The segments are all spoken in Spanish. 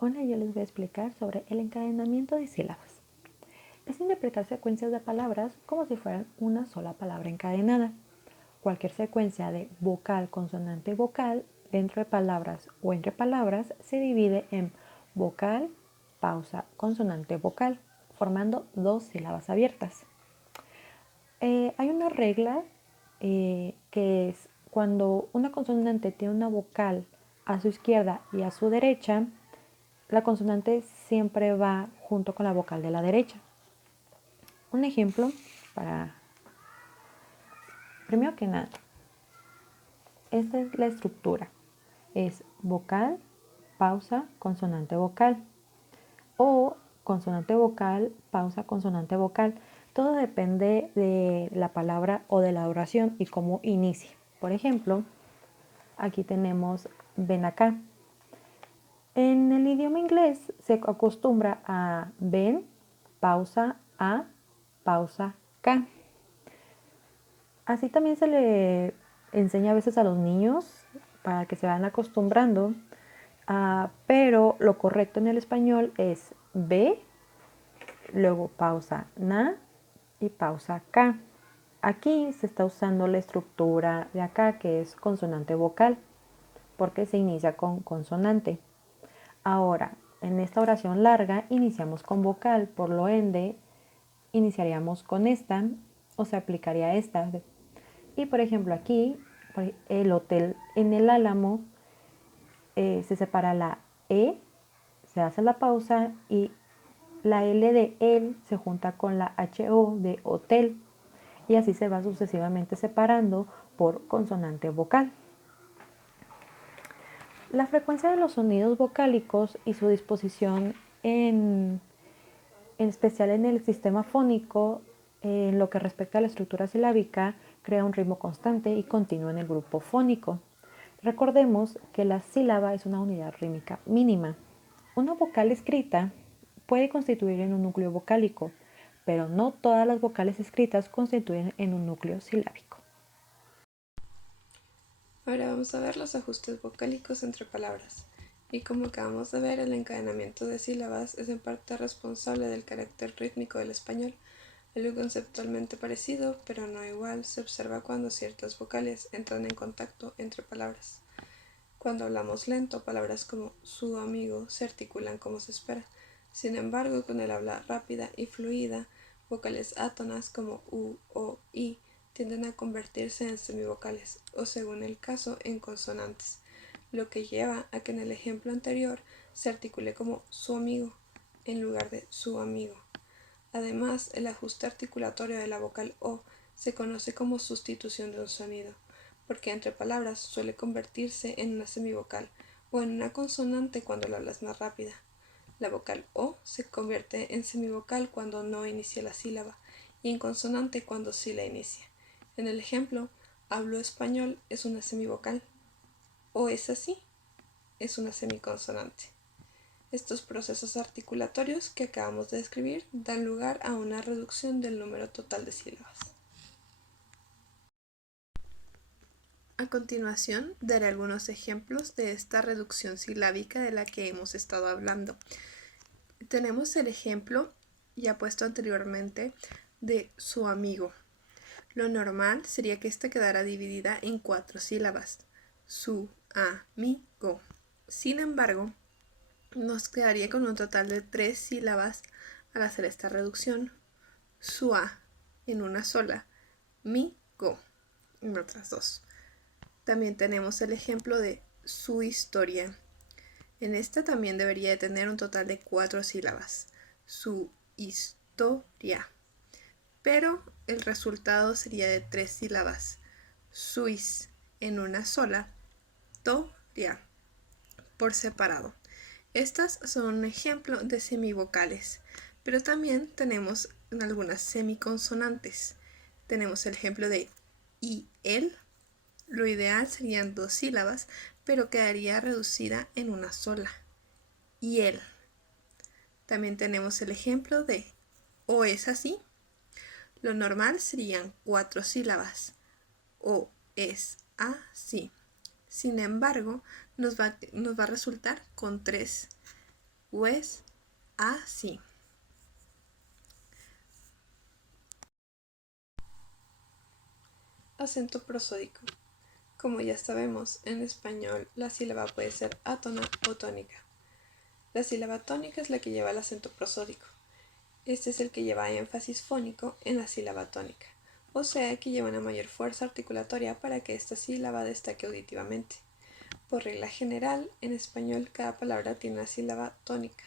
Hola, yo les voy a explicar sobre el encadenamiento de sílabas. Es interpretar secuencias de palabras como si fueran una sola palabra encadenada. Cualquier secuencia de vocal, consonante, vocal dentro de palabras o entre palabras se divide en vocal, pausa, consonante, vocal, formando dos sílabas abiertas. Hay una regla que es cuando una consonante tiene una vocal a su izquierda y a su derecha, la consonante siempre va junto con la vocal de la derecha. Un ejemplo para, primero que nada, esta es la estructura. Es vocal, pausa, consonante vocal. O consonante vocal, pausa, consonante vocal. Todo depende de la palabra o de la oración y cómo inicie. Por ejemplo, aquí tenemos ven acá. En el idioma inglés se acostumbra a ven, pausa, a, pausa, k. Así también se le enseña a veces a los niños para que se vayan acostumbrando, pero lo correcto en el español es B, luego pausa na y pausa k. Aquí se está usando la estructura de acá, que es consonante vocal, porque se inicia con consonante. Ahora, en esta oración larga iniciamos con vocal, por lo ende iniciaríamos con esta o se aplicaría esta. Y por ejemplo aquí, el hotel en el Álamo, se separa la E, se hace la pausa y la L de él se junta con la HO de hotel y así se va sucesivamente separando por consonante vocal. La frecuencia de los sonidos vocálicos y su disposición en especial en el sistema fónico, en lo que respecta a la estructura silábica, crea un ritmo constante y continuo en el grupo fónico. Recordemos que la sílaba es una unidad rítmica mínima. Una vocal escrita puede constituir en un núcleo vocálico, pero no todas las vocales escritas constituyen en un núcleo silábico. Ahora vamos a ver los ajustes vocálicos entre palabras. Y como acabamos de ver, el encadenamiento de sílabas es en parte responsable del carácter rítmico del español. Algo conceptualmente parecido, pero no igual, se observa cuando ciertas vocales entran en contacto entre palabras. Cuando hablamos lento, palabras como su amigo se articulan como se espera. Sin embargo, con el habla rápida y fluida, vocales átonas como u o i tienden a convertirse en semivocales o, según el caso, en consonantes, lo que lleva a que en el ejemplo anterior se articule como su amigo en lugar de su amigo. Además, el ajuste articulatorio de la vocal o se conoce como sustitución de un sonido, porque entre palabras suele convertirse en una semivocal o en una consonante cuando la hablas más rápida. La vocal o se convierte en semivocal cuando no inicia la sílaba y en consonante cuando sí la inicia. En el ejemplo, hablo español es una semivocal, o es así, es una semiconsonante. Estos procesos articulatorios que acabamos de describir dan lugar a una reducción del número total de sílabas. A continuación, daré algunos ejemplos de esta reducción silábica de la que hemos estado hablando. Tenemos el ejemplo, ya puesto anteriormente, de su amigo. Lo normal sería que esta quedara dividida en 4 sílabas. Su amigo. Sin embargo, nos quedaría con un total de 3 sílabas al hacer esta reducción. Su a en una sola, mi go en otras 2. También tenemos el ejemplo de su historia. En esta también debería de tener un total de 4 sílabas. Su historia. Pero el resultado sería de 3 sílabas. Suis en una sola, toria por separado. Estas son un ejemplo de semivocales, pero también tenemos algunas semiconsonantes. Tenemos el ejemplo de y el. Lo ideal serían 2 sílabas, pero quedaría reducida en una sola. Y el. También tenemos el ejemplo de o es así. Lo normal serían 4 sílabas. O es así. Sin embargo, nos va a resultar con 3. o es así. Acento prosódico. Como ya sabemos, en español la sílaba puede ser átona o tónica. La sílaba tónica es la que lleva el acento prosódico. Este es el que lleva énfasis fónico en la sílaba tónica, o sea que lleva una mayor fuerza articulatoria para que esta sílaba destaque auditivamente. Por regla general, en español cada palabra tiene una sílaba tónica.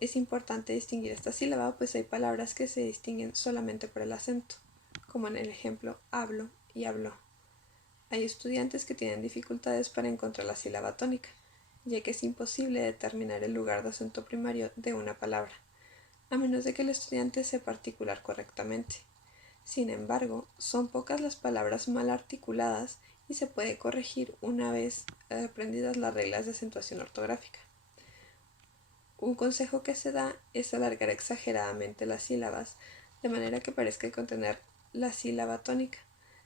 Es importante distinguir esta sílaba, pues hay palabras que se distinguen solamente por el acento, como en el ejemplo hablo y habló. Hay estudiantes que tienen dificultades para encontrar la sílaba tónica, ya que es imposible determinar el lugar de acento primario de una palabra, a menos de que el estudiante sepa articular correctamente. Sin embargo, son pocas las palabras mal articuladas y se puede corregir una vez aprendidas las reglas de acentuación ortográfica. Un consejo que se da es alargar exageradamente las sílabas, de manera que parezca contener la sílaba tónica.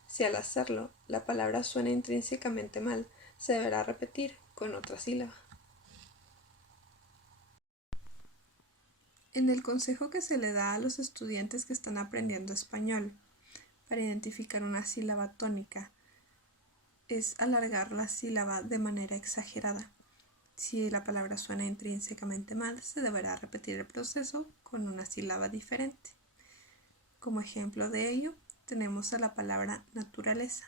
Si al hacerlo la palabra suena intrínsecamente mal, se deberá repetir con otra sílaba. En el consejo que se le da a los estudiantes que están aprendiendo español para identificar una sílaba tónica es alargar la sílaba de manera exagerada. Si la palabra suena intrínsecamente mal, se deberá repetir el proceso con una sílaba diferente. Como ejemplo de ello, tenemos a la palabra naturaleza,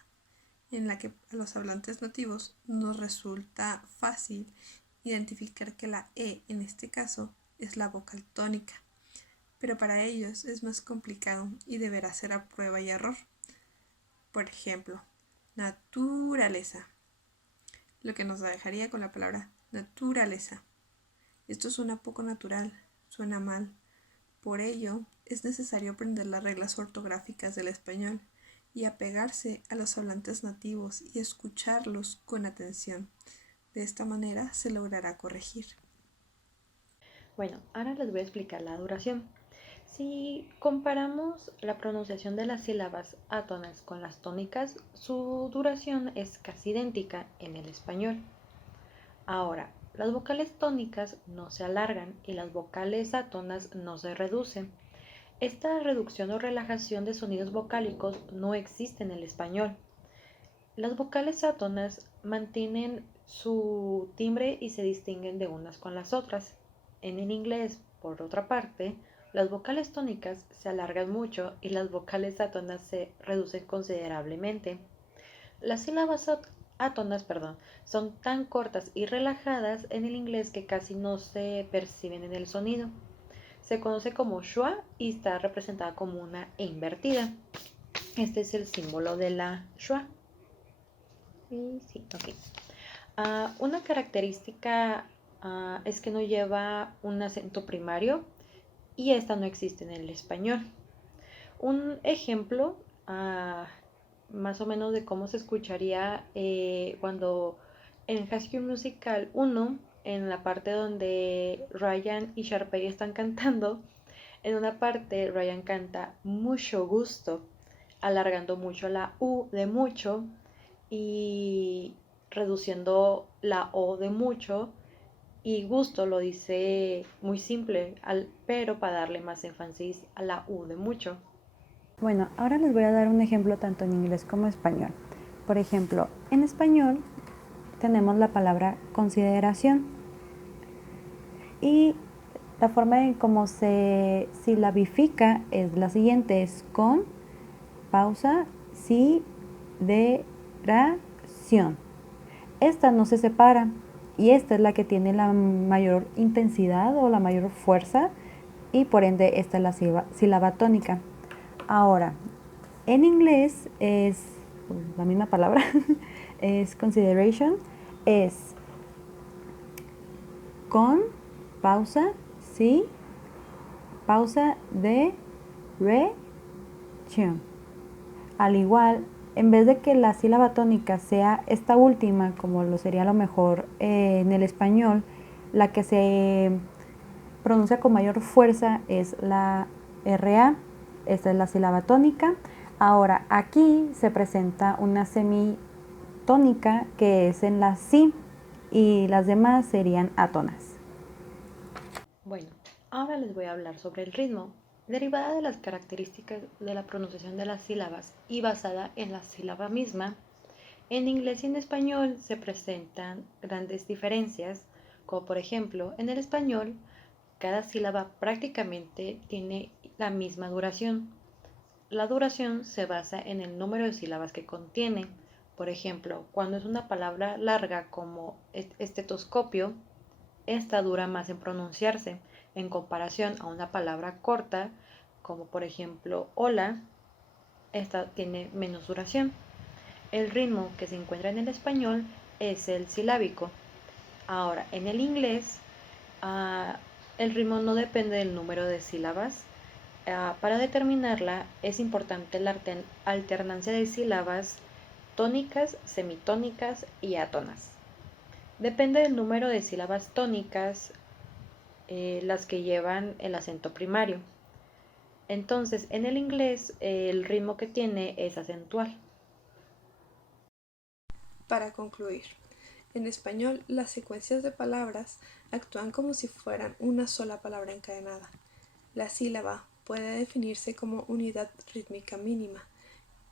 en la que a los hablantes nativos nos resulta fácil identificar que la E en este caso es la vocal tónica, pero para ellos es más complicado y deberá ser a prueba y error. Por ejemplo, naturaleza, lo que nos dejaría con la palabra naturaleza. Esto suena poco natural, suena mal. Por ello, es necesario aprender las reglas ortográficas del español y apegarse a los hablantes nativos y escucharlos con atención. De esta manera se logrará corregir. Bueno, ahora les voy a explicar la duración. Si comparamos la pronunciación de las sílabas átonas con las tónicas, su duración es casi idéntica en el español. Ahora, las vocales tónicas no se alargan y las vocales átonas no se reducen. Esta reducción o relajación de sonidos vocálicos no existe en el español. Las vocales átonas mantienen su timbre y se distinguen de unas con las otras. En el inglés, por otra parte, las vocales tónicas se alargan mucho y las vocales átonas se reducen considerablemente. Las sílabas átonas, son tan cortas y relajadas en el inglés que casi no se perciben en el sonido. Se conoce como schwa y está representada como una E invertida. Este es el símbolo de la schwa. Sí, ok. Una característica es que no lleva un acento primario y esta no existe en el español. Un ejemplo más o menos de cómo se escucharía cuando en High School Musical 1, en la parte donde Ryan y Sharpay están cantando, en una parte Ryan canta mucho gusto, alargando mucho la U de mucho y reduciendo la O de mucho, y gusto lo dice muy simple, pero para darle más énfasis a la U de mucho. Bueno, ahora les voy a dar un ejemplo tanto en inglés como en español. Por ejemplo, en español tenemos la palabra consideración y la forma en cómo se silabifica es la siguiente, es con, pausa, sideración. Esta no se separa y esta es la que tiene la mayor intensidad o la mayor fuerza y por ende esta es la sílaba tónica. Ahora, en inglés es la misma palabra, es consideration, es con, pausa, sí, pausa, de, re, tion. Al igual, en vez de que la sílaba tónica sea esta última, como lo sería a lo mejor en el español, la que se pronuncia con mayor fuerza es la RA, esta es la sílaba tónica. Ahora, aquí se presenta una semitónica que es en la si y las demás serían átonas. Bueno, ahora les voy a hablar sobre el ritmo, derivada de las características de la pronunciación de las sílabas y basada en la sílaba misma. En inglés y en español se presentan grandes diferencias, como por ejemplo, en el español, cada sílaba prácticamente tiene la misma duración. La duración se basa en el número de sílabas que contiene. Por ejemplo, cuando es una palabra larga como estetoscopio, esta dura más en pronunciarse en comparación a una palabra corta como por ejemplo hola, esta tiene menos duración. El ritmo que se encuentra en el español es el silábico. Ahora, en el inglés, uh, el ritmo no depende del número de sílabas. Para determinarla es importante la alternancia de sílabas tónicas, semitónicas y átonas. Depende del número de sílabas tónicas, las que llevan el acento primario. Entonces, en el inglés, el ritmo que tiene es acentual. Para concluir, en español las secuencias de palabras actúan como si fueran una sola palabra encadenada. La sílaba puede definirse como unidad rítmica mínima,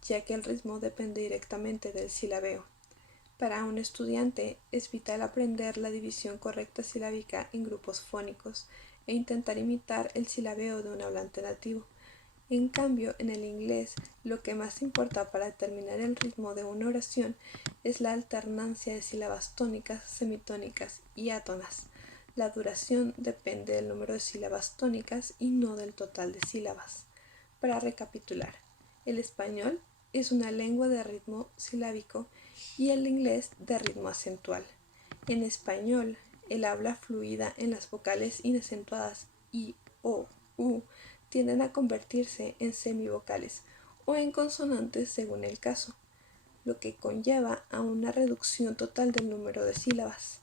ya que el ritmo depende directamente del silabeo. Para un estudiante es vital aprender la división correcta silábica en grupos fónicos e intentar imitar el silabeo de un hablante nativo. En cambio, en el inglés, lo que más importa para determinar el ritmo de una oración es la alternancia de sílabas tónicas, semitónicas y átonas. La duración depende del número de sílabas tónicas y no del total de sílabas. Para recapitular, el español es una lengua de ritmo silábico y el inglés de ritmo acentual. En español, el habla fluida en las vocales inacentuadas i, o, u tienden a convertirse en semivocales o en consonantes según el caso, lo que conlleva a una reducción total del número de sílabas.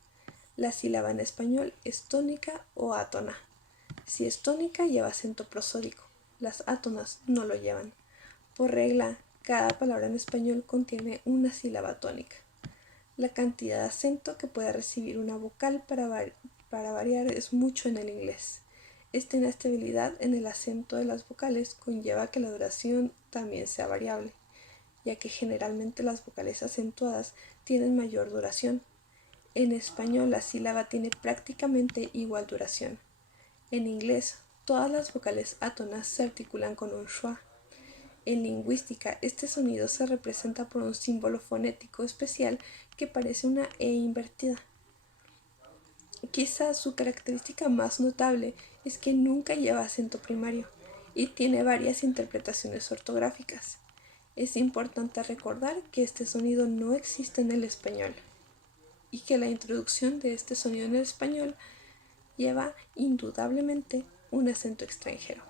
La sílaba en español es tónica o átona. Si es tónica lleva acento prosódico, las átonas no lo llevan. Por regla, cada palabra en español contiene una sílaba tónica. La cantidad de acento que puede recibir una vocal para variar es mucho en el inglés. Esta inestabilidad en el acento de las vocales conlleva que la duración también sea variable, ya que generalmente las vocales acentuadas tienen mayor duración. En español la sílaba tiene prácticamente igual duración. En inglés, todas las vocales átonas se articulan con un schwa. En lingüística, este sonido se representa por un símbolo fonético especial que parece una E invertida. Quizás su característica más notable es que nunca lleva acento primario y tiene varias interpretaciones ortográficas. Es importante recordar que este sonido no existe en el español y que la introducción de este sonido en el español lleva indudablemente un acento extranjero.